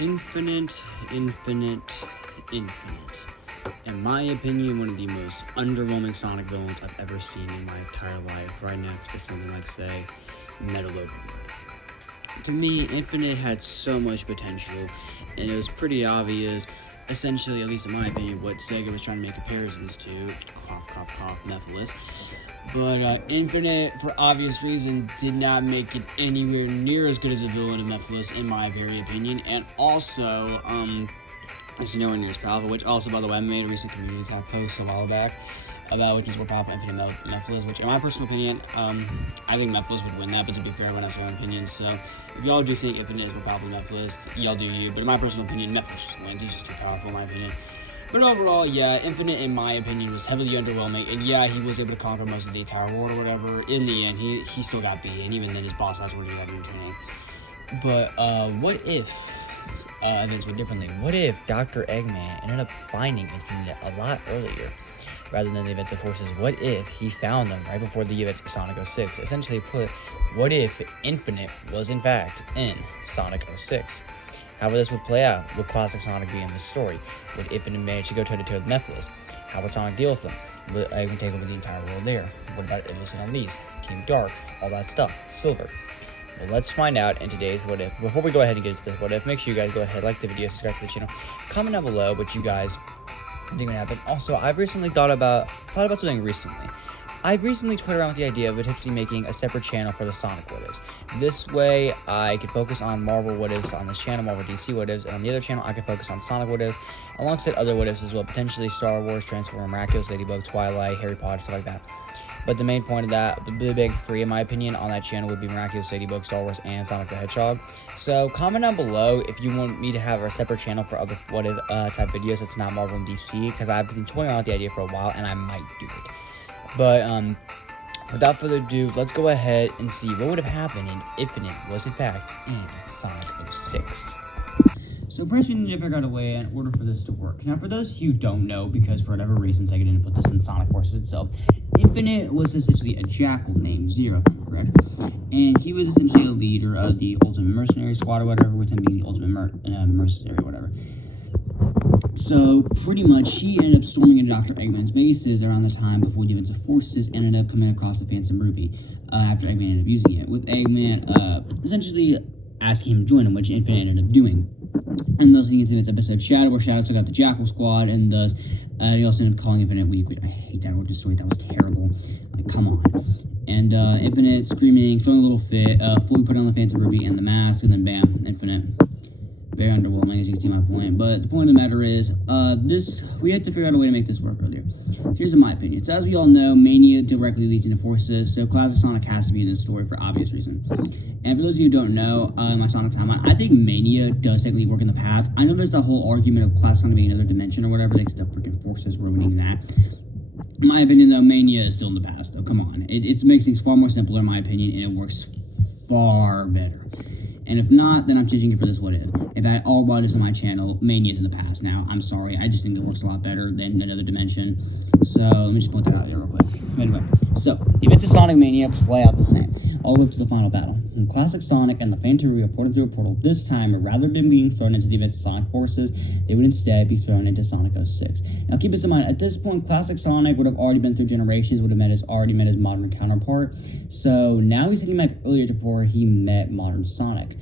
Infinite. In my opinion, one of the most underwhelming Sonic villains I've ever seen in my entire life, right next to something like, say, Metal Oak. To me, Infinite had so much potential, and it was pretty obvious, essentially, at least in my opinion, what Sega was trying to make comparisons to. Cough, cough, cough, Mephiles. But Infinite, for obvious reason, did not make it anywhere near as good as a villain of Mephiles, in my very opinion. And also, it's nowhere near as powerful, which also, by the way, I made a recent community tab post a while back about which is more powerful, Infinite Mephiles, which, in my personal opinion, I think Mephiles would win that, but to be fair, everyone has their own opinions. So, if y'all do think Infinite is more powerful than Mephiles, y'all do you. But in my personal opinion, Mephiles just wins. He's just too powerful, in my opinion. But overall, yeah, Infinite, in my opinion, was heavily underwhelming. And yeah, he was able to conquer most of the entire world or whatever. In the end, he still got beat, and even then, his boss fights were really entertaining. But what if events went differently? What if Dr. Eggman ended up finding Infinite a lot earlier rather than the events of Forces? What if he found them right before the events of Sonic 06? Essentially put, what if Infinite was in fact in Sonic 06? How this would play out? Would classic Sonic be in this story? Would Infinite manage to go toe-to-toe with Mephiles? How would Sonic deal with them? Would Eggman take over the entire world there? What about Innocent on these? Team Dark? All that stuff. Silver. Well, let's find out in today's What If. Before we go ahead and get into this What If, make sure you guys go ahead, like the video, subscribe to the channel, comment down below what you guys think would happen. Also, I've recently thought about something recently. I've recently toyed around with the idea of potentially making a separate channel for the Sonic What Ifs. This way, I could focus on Marvel What Ifs on this channel, Marvel DC What Ifs, and on the other channel, I could focus on Sonic What Ifs, alongside other What Ifs as well, potentially Star Wars, Transformers, Miraculous Ladybug, Twilight, Harry Potter, stuff like that. But the main point of that, the really big three, in my opinion, on that channel would be Miraculous Ladybug, Star Wars, and Sonic the Hedgehog. So comment down below if you want me to have a separate channel for other What If type videos that's not Marvel and DC, because I've been toying around with the idea for a while, and I might do it. But without further ado, let's go ahead and see what would have happened if Infinite was in fact in Sonic 06. So first we need to figure out a way in order for this to work. Now for those who don't know, because for whatever reason Sega didn't put this in Sonic Forces itself, Infinite was essentially a jackal named Zero, if I'm correct. And he was essentially a leader of the Ultimate Mercenary Squad or whatever, with him being the Ultimate Mercenary or whatever. So, pretty much, he ended up storming into Dr. Eggman's bases around the time before the events of Forces ended up coming across the Phantom Ruby, after Eggman ended up using it, with Eggman, essentially asking him to join him, which Infinite ended up doing. And thus, he gets into its episode Shadow, where Shadow took out the Jackal Squad, and thus, he also ended up calling Infinite weak, which I hate that origin story, that was terrible. Like, come on. And, Infinite screaming, throwing a little fit, fully putting on the Phantom Ruby and the mask, and then bam, Infinite. Very underwhelming, as you can see my point. But the point of the matter is, we had to figure out a way to make this work earlier. So here's my opinion. So as we all know, Mania directly leads into Forces, so Classic Sonic has to be in this story for obvious reasons. And for those of you who don't know, my Sonic timeline, I think Mania does technically work in the past. I know there's the whole argument of Classic Sonic being another dimension or whatever, thanks to freaking Forces ruining that. In my opinion, though, Mania is still in the past, though. Come on. It makes things far more simpler, in my opinion, and it works far better. And if not, then I'm choosing it for this What If. If I all brought this on my channel, Mania's in the past now. I'm sorry. I just think it works a lot better than another dimension. So, let me just point that out here real quick. Anyway, so, the events of Sonic Mania play out the same, all the way up to the final battle. When Classic Sonic and the Phantom Ruby are ported through a portal, this time, rather than being thrown into the events of Sonic Forces, they would instead be thrown into Sonic 06. Now, keep this in mind, at this point, Classic Sonic would have already been through generations, would have already met his modern counterpart. So, now he's heading back earlier to before he met modern Sonic.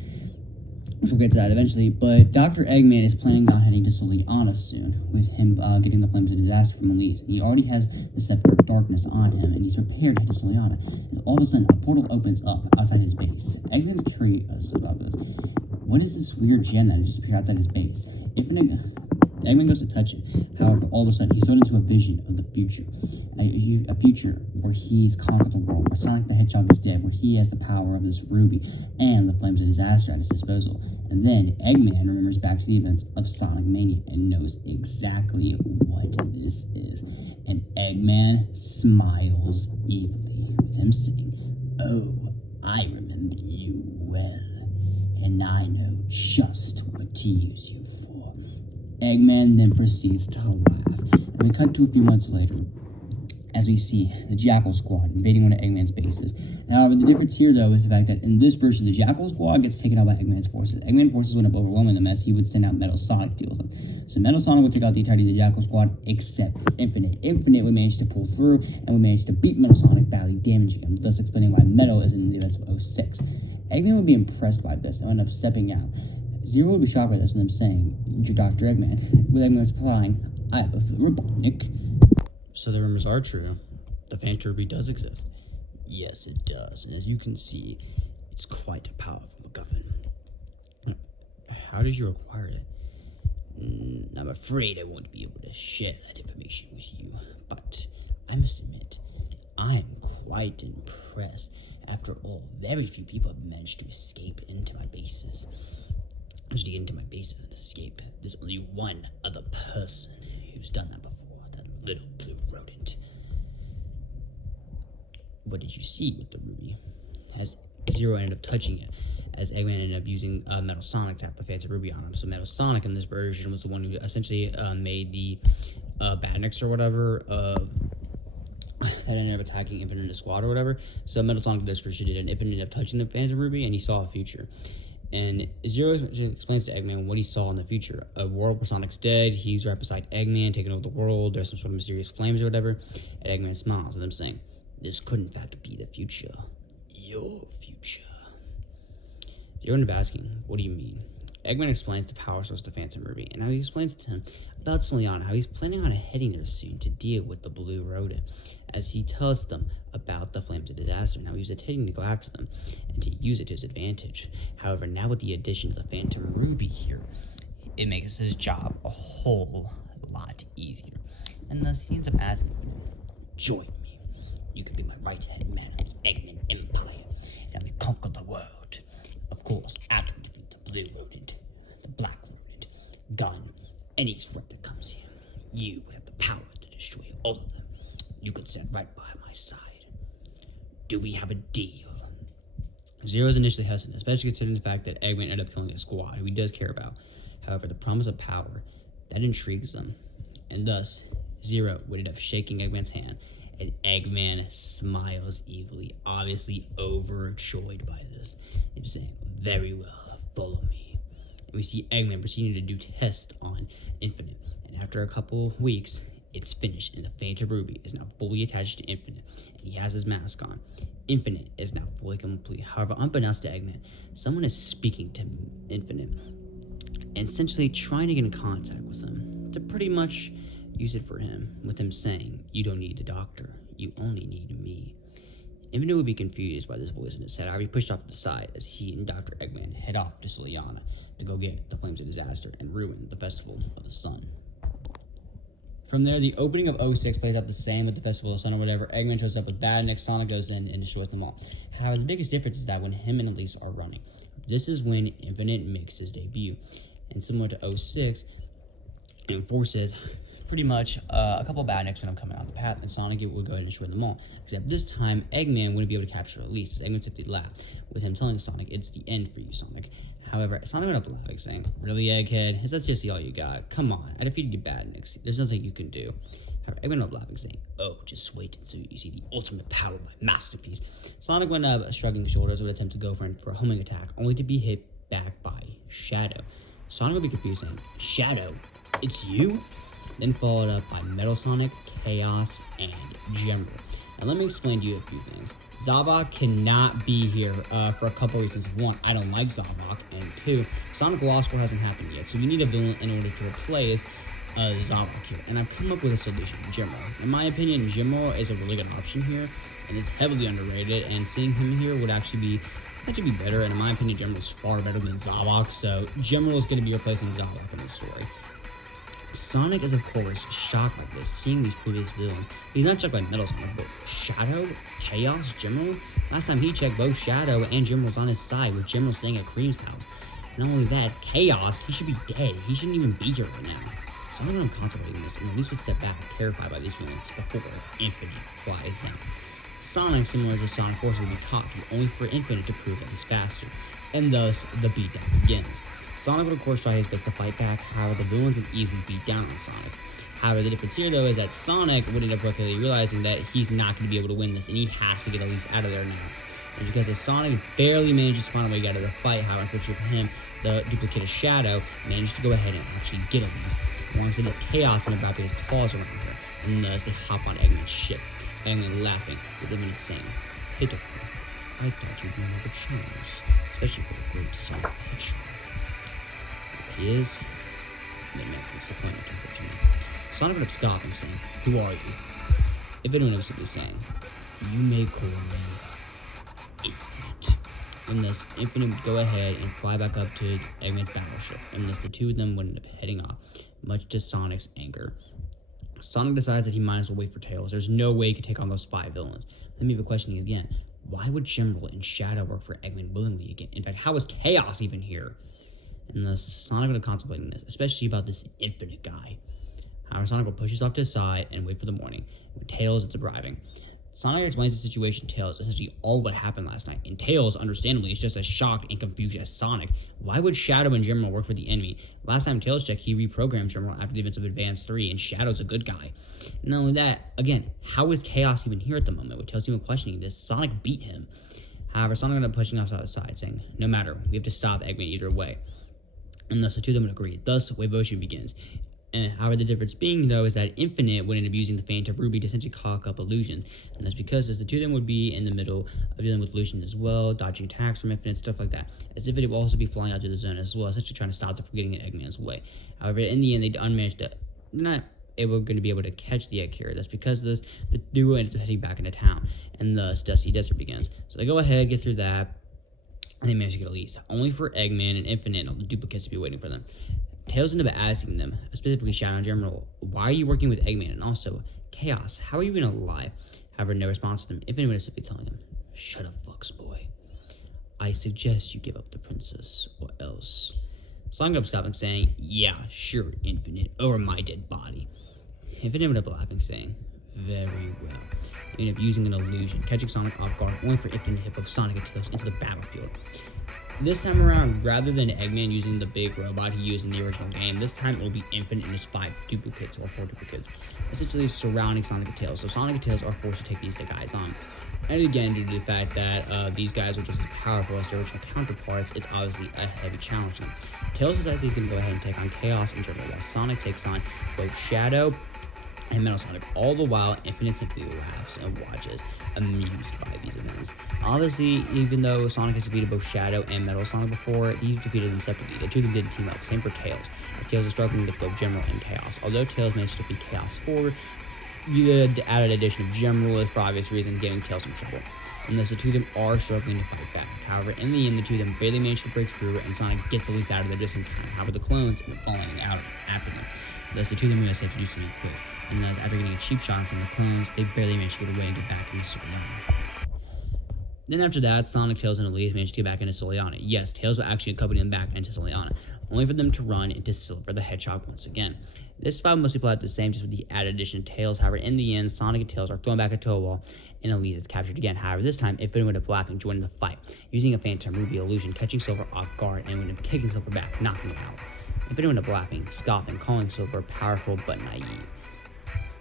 We'll get to that eventually, but Dr. Eggman is planning on heading to Soleanna soon, with him getting the Flames of Disaster from Elise. He already has the Scepter of Darkness on him, and he's prepared to head to Soleanna. And all of a sudden, a portal opens up outside his base. Eggman's curious about this. What is this weird gem that just appeared outside his base? Eggman goes to touch it. However, all of a sudden, he's thrown into a vision of the future. A future where he's conquered the world, where Sonic the Hedgehog is dead, where he has the power of this ruby and the Flames of Disaster at his disposal. And then Eggman remembers back to the events of Sonic Mania and knows exactly what this is. And Eggman smiles evilly, with him saying, "Oh, I remember you well, and I know just what to use you for." Eggman then proceeds to laugh, and we cut to a few months later, as we see the Jackal Squad invading one of Eggman's bases. However, the difference here, though, is the fact that in this version, the Jackal Squad gets taken out by Eggman's forces. Eggman's forces went up overwhelming them as he would send out Metal Sonic to deal with them. So Metal Sonic would take out the entirety of the Jackal Squad except for Infinite. Infinite would manage to pull through, and we managed to beat Metal Sonic, badly damaging him, thus explaining why Metal is in the events of 06. Eggman would be impressed by this and end up stepping out. Zero would be shocked by this and them saying, "You're Dr. Eggman," with Eggman replying, "I have a full Robotnik." So the rumors are true. The Phantom Ruby does exist. Yes, it does, and as you can see, it's quite a powerful MacGuffin. How did you acquire it? I'm afraid I won't be able to share that information with you, but I must admit, I am quite impressed. After all, very few people have managed to escape into my bases. To get into my bases and escape, there's only one other person who's done that before, that little blue rodent. What did you see with the ruby? As Zero ended up touching it, as Eggman ended up using Metal Sonic to have the Phantom Ruby on him. So Metal Sonic in this version was the one who essentially made the Badniks or whatever that ended up attacking Infinite and the squad or whatever. So Metal Sonic in this version did, and Infinite ended up touching the Phantom Ruby, and he saw a future. And Zero explains to Eggman what he saw in the future. A world where Sonic's dead, he's right beside Eggman, taking over the world, there's some sort of mysterious flames or whatever, and Eggman smiles at them saying, "This could in fact be the future. Your future." Zero ended up asking, "What do you mean?" Eggman explains the power source to Phantom Ruby, and how he explains to him about Soleanna, how he's planning on heading there soon to deal with the Blue Rodent, as he tells them about the Flames of Disaster, and how he was intending to go after them, and to use it to his advantage. However, now with the addition of the Phantom Ruby here, it makes his job a whole lot easier. And thus he ends up asking him, "Join me. You could be my right-hand man in the Eggman Empire, and we conquer the world. Of course, after we defeat the Blue Rodent, the Black Rodent, Gun, any threat that comes here, you would have the power to destroy all of them. You could stand right by my side. Do we have a deal?" Zero is initially hesitant, especially considering the fact that Eggman ended up killing a squad who he does care about. However, the promise of power, that intrigues them, and thus, Zero would end up shaking Eggman's hand, and Eggman smiles evilly, obviously overjoyed by this, and saying, "Very well, follow me." And we see Eggman proceeding to do tests on Infinite, and after a couple weeks, it's finished, and the Phantom Ruby is now fully attached to Infinite, and he has his mask on. Infinite is now fully complete. However, unbeknownst to Eggman, someone is speaking to Infinite, and essentially trying to get in contact with him, to pretty much use it for him, with him saying, "You don't need the doctor, you only need me." Infinite would be confused by this voice in his head. However, he pushed off to the side as he and Dr. Eggman head off to Soleanna to go get the Flames of Disaster and ruin the Festival of the Sun. From there, the opening of 06 plays out the same with the Festival of the Sun or whatever. Eggman shows up with Badniks, Sonic goes in and destroys them all. However, the biggest difference is that when him and Elise are running, this is when Infinite makes his debut. And similar to 06, it enforces pretty much a couple of Badniks when I'm coming out the path, and Sonic would go ahead and destroy them all. Except this time, Eggman wouldn't be able to capture Elise, as Eggman simply laughed, with him telling Sonic, "It's the end for you, Sonic." However, Sonic went up laughing, saying, "Really, Egghead? Is that seriously all you got? Come on, I defeated your Badniks. There's nothing you can do." However, Eggman went up laughing, saying, "Oh, just wait until you see the ultimate power of my masterpiece." Sonic went up shrugging his shoulders, would attempt to go for a homing attack, only to be hit back by Shadow. Sonic would be confused, saying, "Shadow? It's you?" Then followed up by Metal Sonic, Chaos, and General. Now let me explain to you a few things. Zavok cannot be here for a couple reasons. One, I don't like Zavok, and two, Sonic Lost World hasn't happened yet, so we need a villain in order to replace Zavok here. And I've come up with a solution, General. In my opinion, General is a really good option here, and is heavily underrated, and seeing him here would actually be better, and in my opinion, General is far better than Zavok, so General is going to be replacing Zavok in this story. Sonic is, of course, shocked by this, seeing these previous villains. He's not shocked by Metal Sonic, but Shadow, Chaos, General? Last time he checked, both Shadow and General was on his side, with General staying at Cream's house. Not only that, Chaos, he should be dead. He shouldn't even be here right now. So I'm contemplating this, and at least would step back, terrified by these villains, before Infinite flies in. Sonic, similar to Sonic Force, will be cocky, only for Infinite to prove that he's faster, and thus the beatdown begins. Sonic would of course try his best to fight back, however the villains would easily beat down on Sonic. However, the difference here though is that Sonic would end up quickly realizing that he's not going to be able to win this, and he has to get Elise out of there now. And because as Sonic barely manages to find a way out of the fight, however, unfortunately for him, the duplicate of Shadow managed to go ahead and actually get Elise. Once it is Chaos and about to get his claws around her, and thus they hop on Eggman's ship. Eggman laughing, with Eggman saying, "Pitiful, I thought you'd be one of the channels, especially for the great Sonic Hedgehog." He is, then that's the point, unfortunately. Sonic would up scoffing, saying, "Who are you?" If anyone was simply saying, "You may call me Infinite." And thus, Infinite would go ahead and fly back up to Eggman's battleship, and thus the two of them would end up heading off, much to Sonic's anger. Sonic decides that he might as well wait for Tails. There's no way he could take on those 5 villains. Let me be questioning again. Why would General and Shadow work for Eggman willingly again? In fact, how is Chaos even here? And thus, Sonic would have contemplating this, especially about this Infinite guy. However, Sonic will push himself to his side and wait for the morning, when Tails is arriving. Sonic explains the situation to Tails, essentially all what happened last night, and Tails, understandably, is just as shocked and confused as Sonic. Why would Shadow and General work for the enemy? Last time Tails checked, he reprogrammed General after the events of Advance 3, and Shadow's a good guy. And not only that, again, how is Chaos even here at the moment? With Tails even questioning this, Sonic beat him. However, Sonic ended up pushing off to the side, saying, "No matter, we have to stop Eggman either way." And thus the two of them would agree. Thus, Wave of Ocean begins. And however, the difference being, though, is that Infinite would end up using the Phantom Ruby to essentially cock up illusions. And that's because as the two of them would be in the middle of dealing with illusions as well, dodging attacks from Infinite, stuff like that. As Infinite will also be flying out to the zone as well, essentially trying to stop them from getting in Eggman's way. However, in the end, they unmanaged to not going to be able to catch the egg carrier. That's because of this, the duo ends up heading back into town, and thus Dusty Desert begins. So they go ahead, get through that, and they manage to get Elise, only for Eggman and Infinite and all the duplicates to be waiting for them. Tails ended up asking them, specifically Shadow and General, "Why are you working with Eggman? And also, Chaos, how are you even alive?" However, no response from them. Infinite was simply telling him, "Shut up, Fox Boy. I suggest you give up the princess, or else." Sonic up stopping, saying, "Yeah, sure, Infinite, over my dead body." Infinite ended up laughing, saying, "Very well." He ended up using an illusion, catching Sonic off guard, only for Infinite to hit both Sonic and Tails into the battlefield. This time around, rather than Eggman using the big robot he used in the original game, this time it will be Infinite and his 5 duplicates, or 4 duplicates, essentially surrounding Sonic and Tails. So Sonic and Tails are forced to take these guys on. And again, due to the fact that these guys are just as powerful as their original counterparts, it's obviously a heavy challenge to them. Tails decides he's going to go ahead and take on Chaos and General, while Sonic takes on both Shadow and Metal Sonic. All the while, Infinite simply laughs and watches, amused by these events. Obviously, even though Sonic has defeated both Shadow and Metal Sonic before, he defeated them separately. The two of them didn't team up. Same for Tails, as Tails is struggling with both General and Chaos. Although Tails managed to defeat Chaos 4, the added addition of General is for obvious reasons giving Tails some trouble. And thus the two of them are struggling to fight back. However, in the end, the two of them barely manage to break through, and Sonic gets Elise out of there just in time. However, the clones end up falling out after them. Thus, the two of them realize they have to do something quick. And thus, after getting a cheap shot on some of the clones, they barely manage to get away and get back into Soleanna. Then after that, Sonic, Tails, and Elise manage to get back into Soleanna. Yes, Tails will actually accompany them back into Soleanna, only for them to run into Silver the Hedgehog once again. This spot mostly played out the same, just with the added addition of Tails. However, in the end, Sonic and Tails are thrown back into a wall, and Elise is captured again. However, this time, Infinite would have laughing, joining the fight, using a Phantom Ruby illusion, catching Silver off guard, and would have kicking Silver back, knocking him out. Infinite would have laughing, scoffing, calling Silver powerful but naive.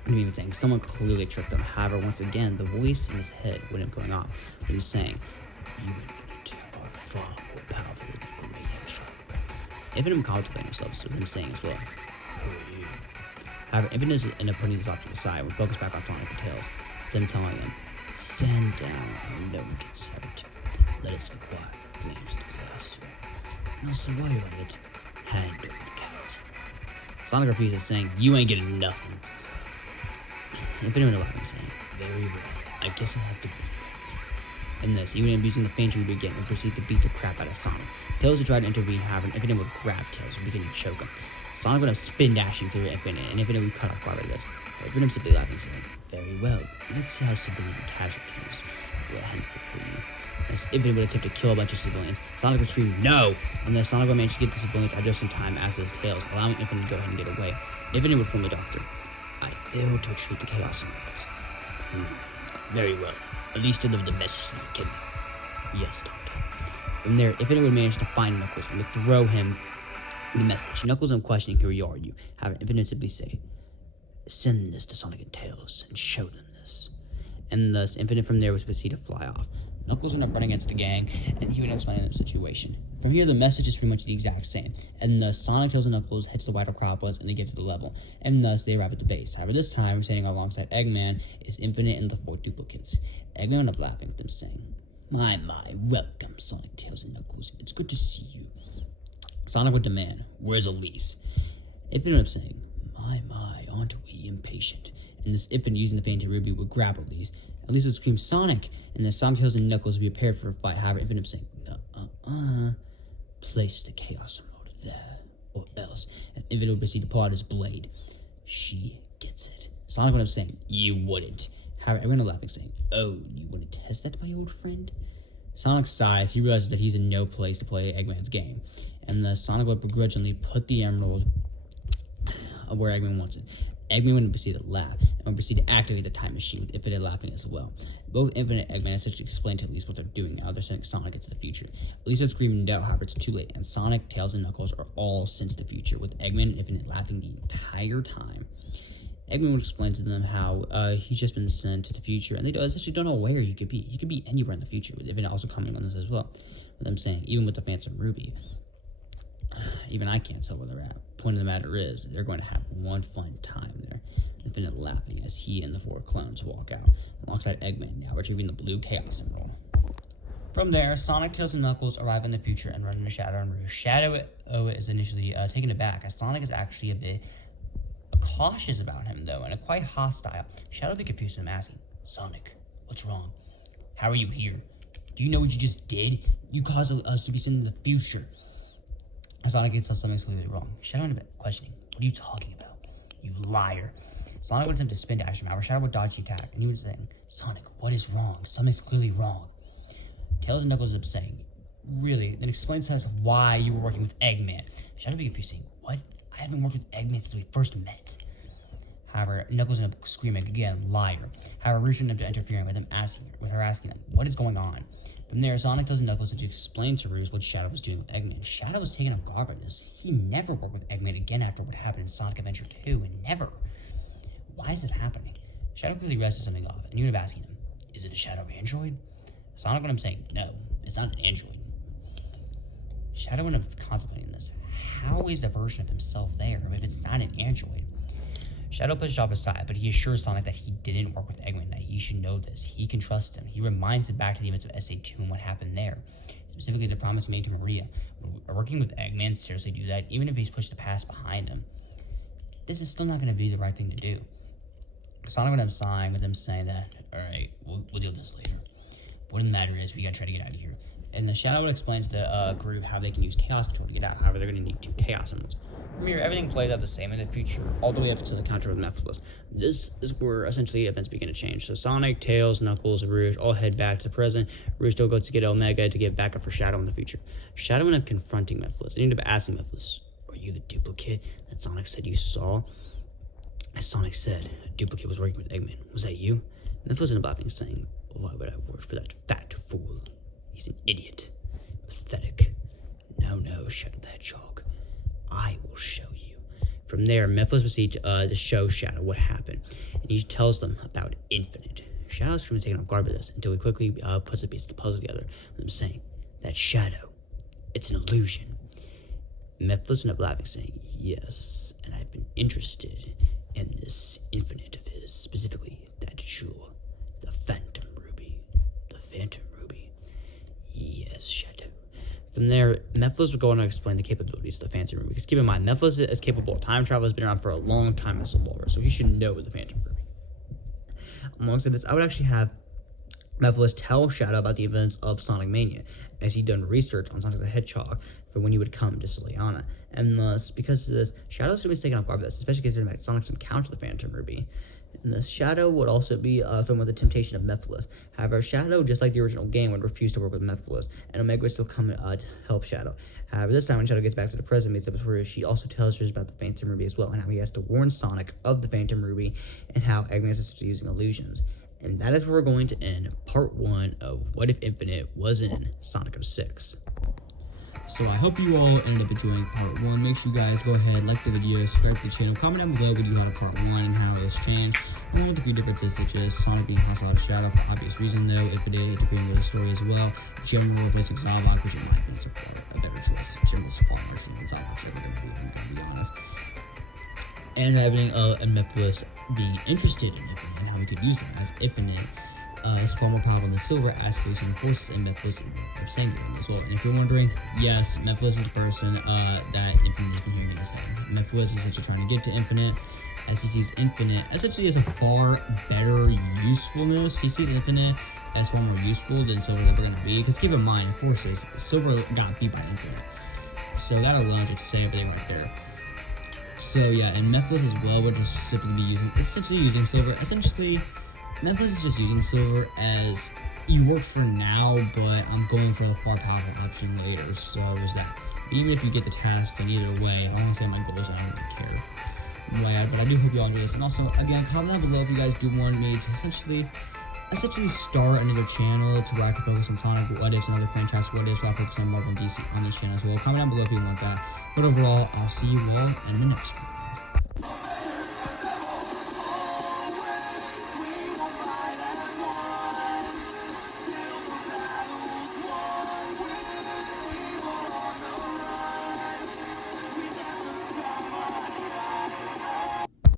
And even saying someone clearly tricked them. However, once again, the voice in his head would have going off. He was saying, "You Infinite are far more powerful than the great Hedgehog." Infinite contemplating themselves with him saying as well, "Who are you?" However, Infinite ended up putting this off to the side. We focus back on Sonic and Tails. Them telling them, "Stand down and no one gets hurt. Let us inquire the claims of disaster. And also while you're at it, hand over the cat." Sonic refuses, saying, "You ain't getting nothing." Infinite would have laughing, saying, "Very well, I guess I'll have to beat." In this, he would end up using the Phantom Ruby again and proceed to beat the crap out of Sonic. Tails would try to intervene, however, and Infinite would grab Tails and begin to choke him. Sonic would have spin dashing through Infinite, and Infinite would cut off guard by this. Infinite simply laughing, saying, "Very well, let's see how civilian casualties will handle it for you." As Infinite would attempt to kill a bunch of civilians, Sonic would scream, "No!" And then Sonic would manage to get the civilians out just in time, as does Tails, allowing Infinite to go ahead and get away. Infinite would inform the Doctor, "I failed to treat the Chaos Emeralds." "Very well. At least deliver the message to the kidney." "Yes, Doctor." From there, Infinite would manage to find Knuckles and would throw him the message. Knuckles and questioning, "Who are you?" Have Infinite simply say, "Send this to Sonic and Tails and show them this." And thus, Infinite from there was proceed to fly off. Knuckles would end up running against the gang, and he would explain the situation. From here, the message is pretty much the exact same, and thus Sonic, Tails, and Knuckles head to the White Acropolis, and they get to the level, and thus they arrive at the base. However, this time, standing alongside Eggman is Infinite and the 4 duplicates. Eggman would end up laughing at them, saying, My, welcome, Sonic, Tails, and Knuckles. It's good to see you. Sonic would demand, Where's Elise? Infinite would up saying, My, aren't we impatient? And this Infinite, using the Phantom Ruby, would grab Elise. Elise would scream, Sonic! And then Sonic, Tails, and Knuckles would be prepared for a fight. However, Infinite would saying, Place the Chaos Emerald there, or else. And Infinite would proceed to pull out his blade. She gets it. Sonic would up saying, You wouldn't. However, everyone would laughing, saying, Oh, you want to test that, my old friend? Sonic sighs. He realizes that he's in no place to play Eggman's game. And the Sonic would begrudgingly put the emerald where Eggman wants it. Eggman would proceed to laugh, and would proceed to activate the time machine, with Infinite laughing as well. Both Infinite and Eggman essentially explain to Elise what they're doing now. They're sending Sonic into the future. Elise would scream no, however, it's too late, and Sonic, Tails, and Knuckles are all sent to the future, with Eggman and Infinite laughing the entire time. Eggman would explain to them how he's just been sent to the future, and they essentially don't know where he could be. He could be anywhere in the future, with Infinite also commenting on this as well. With them saying, even with the Phantom Ruby, even I can't tell where they're at. Point of the matter is, they're going to have one fun time there. Infinite laughing as he and the 4 clones walk out, alongside Eggman, now retrieving the blue Chaos Emerald. From there, Sonic, Tails, and Knuckles arrive in the future and run into Shadow and Rouge. Shadow is initially taken aback, as Sonic is actually a bit cautious about him, though, and quite hostile. Shadow would be confused and asking, Sonic, what's wrong? How are you here? Do you know what you just did? You caused us to be sent in the future. Sonic gets something's clearly wrong. Shadow ended up questioning, What are you talking about? You liar. Sonic would attempt to spin dash him. However, Shadow would dodge the attack, and he would say, Sonic, what is wrong? Something's clearly wrong. Tails and Knuckles would saying, Really? Then explain to us why you were working with Eggman. Shadow would be confused, saying, What? I haven't worked with Eggman since we first met. However, Knuckles ended up screaming again, liar. However, Rouge ended up interfering with her asking them, What is going on? From there, Sonic, Tails, and Knuckles had to explain to Rouge what Shadow was doing with Eggman. Shadow was taken off guard by this. He never worked with Eggman again after what happened in Sonic Adventure 2, and never. Why is this happening? Shadow clearly rested something off, and he would have asking him, Is it a Shadow android? Sonic would have saying, No, it's not an android. Shadow would have contemplating this. How is the version of himself there if it's not an android? Shadow pushes off his side, but he assures Sonic that he didn't work with Eggman, that he should know this. He can trust him. He reminds him back to the events of SA2 and what happened there. Specifically, the promise made to Maria. Working with Eggman, seriously do that, even if he's pushed the past behind him. This is still not going to be the right thing to do. Sonic would have signed with him saying that, Alright, we'll deal with this later. But what the matter is, we gotta try to get out of here. And the Shadow would explain to the group how they can use Chaos Control to get out. However, they're going to need 2 Chaos Emeralds. From here, everything plays out the same in the future, all the way up to the counter with Mephiles. This is where essentially events begin to change. So Sonic, Tails, Knuckles, Rouge all head back to the present. Rouge still goes to get Omega to get backup for Shadow in the future. Shadow ended up confronting Mephiles. They ended up asking Mephiles, Are you the duplicate that Sonic said you saw? As Sonic said, a duplicate was working with Eggman. Was that you? Mephiles ended up laughing, saying, Why would I work for that fat fool? He's an idiot. Pathetic. No, Shadow the Hedgehog. I will show you. From there, Mephiles proceeds to show Shadow what happened, and he tells them about Infinite. Shadow's from taking off guard by this until he quickly puts the pieces of the puzzle together, with him saying, That Shadow, it's an illusion. Mephiles ended up laughing, saying, Yes, and I've been interested in this Infinite of his, specifically that jewel, the Phantom Ruby. The Phantom Ruby. Yes, Shadow. From there, Mephiles would go on to explain the capabilities of the Phantom Ruby. Because keep in mind, Mephiles is capable of time travel, has been around for a long time as a lore, so he should know the Phantom Ruby. Alongside this, I would actually have Mephiles tell Shadow about the events of Sonic Mania, as he'd done research on Sonic the Hedgehog for when he would come to Soleanna. And thus, because of this, Shadow's going to be taken off guard by this, especially considering that Sonic's encounter the Phantom Ruby. And the Shadow would also be thrown with the temptation of Mephiles. However, Shadow, just like the original game, would refuse to work with Mephiles, and Omega would still come to help Shadow. However, this time when Shadow gets back to the present, meets up with Rouge, she also tells her about the Phantom Ruby as well, and how he has to warn Sonic of the Phantom Ruby, and how Eggman is essentially using illusions. And that is where we're going to end part 1 of What If Infinite was in Sonic 06. So I hope you all ended up enjoying part 1. Make sure you guys go ahead, like the video, subscribe to the channel, comment down below what you thought of part 1 and how it was changed, along with a few differences such as Sonic being hostile out of Shadow for obvious reason though, if it did, to bring into the story as well, General replacing Zavok, which in my opinion is a better choice. General's far more interesting than Zavok, so we're going to be honest. And having Amethyst being interested in Infinite and how we could use them, as Infinite is far more powerful than Silver, as facing forces and Amethyst of Sanguine as well. And if you're wondering, yes, Amethyst is the person that Infinite can hear in his head. Amethyst is essentially trying to get to Infinite, as he sees Infinite essentially as a far better usefulness. He sees Infinite as far more useful than Silver's ever going to be, because keep in mind, in Forces, Silver got beat by Infinite. So that alone should say everything right there. So yeah, and Amethyst as well, we're just essentially using Silver. Essentially, Amethyst is just using Silver as you work for now, but I'm going for the far powerful option later. So is that. Even if you get the task, then either way, I want to say my goals, I don't really care. Yeah, but I do hope you all enjoy this. And also, again, comment down below if you guys do want me to essentially start another channel to where I can focus on Sonic what ifs and other franchise what ifs, while I focus on Marvel and DC on this channel as well. Comment down below if you want that. But overall, I'll see you all in the next one.